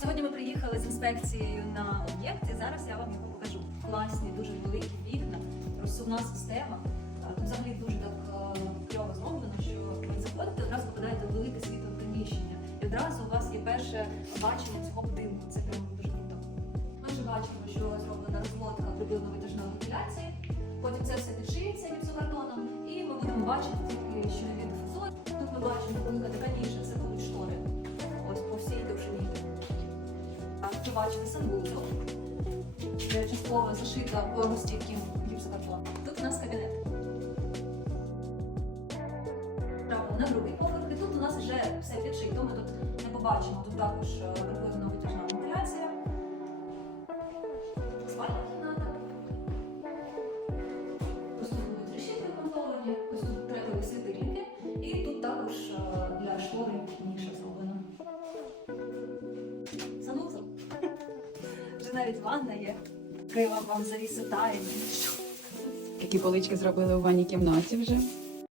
Сьогодні ми приїхали з інспекцією на об'єкт, і зараз я вам його покажу. Класні, дуже великі вікна, розсувна система. Тут взагалі дуже так е, кльово зроблено, що ви заходите, одразу попадаєте в велике світло приміщення. І одразу у вас є перше бачення цього будинку. Це прямо дуже круто. Ми вже бачимо, що зроблена розводка прибилно-витяжної вентиляції. Потім це все підшиється гіпсокартоном, і ми будемо бачити що є дифузор. Тут ми бачимо велика така Бачите де частково зашита поростійким гіпсокартон. Тут у нас кабінет. Право на другий поверх, і тут у нас вже все підшито. Ми тут не побачимо. Тут також е, приблизно витяжна вентиляція. Спальня навіть ванна є. Крила вам завісу тайні. Такі полички зробили у ванній кімнаті вже.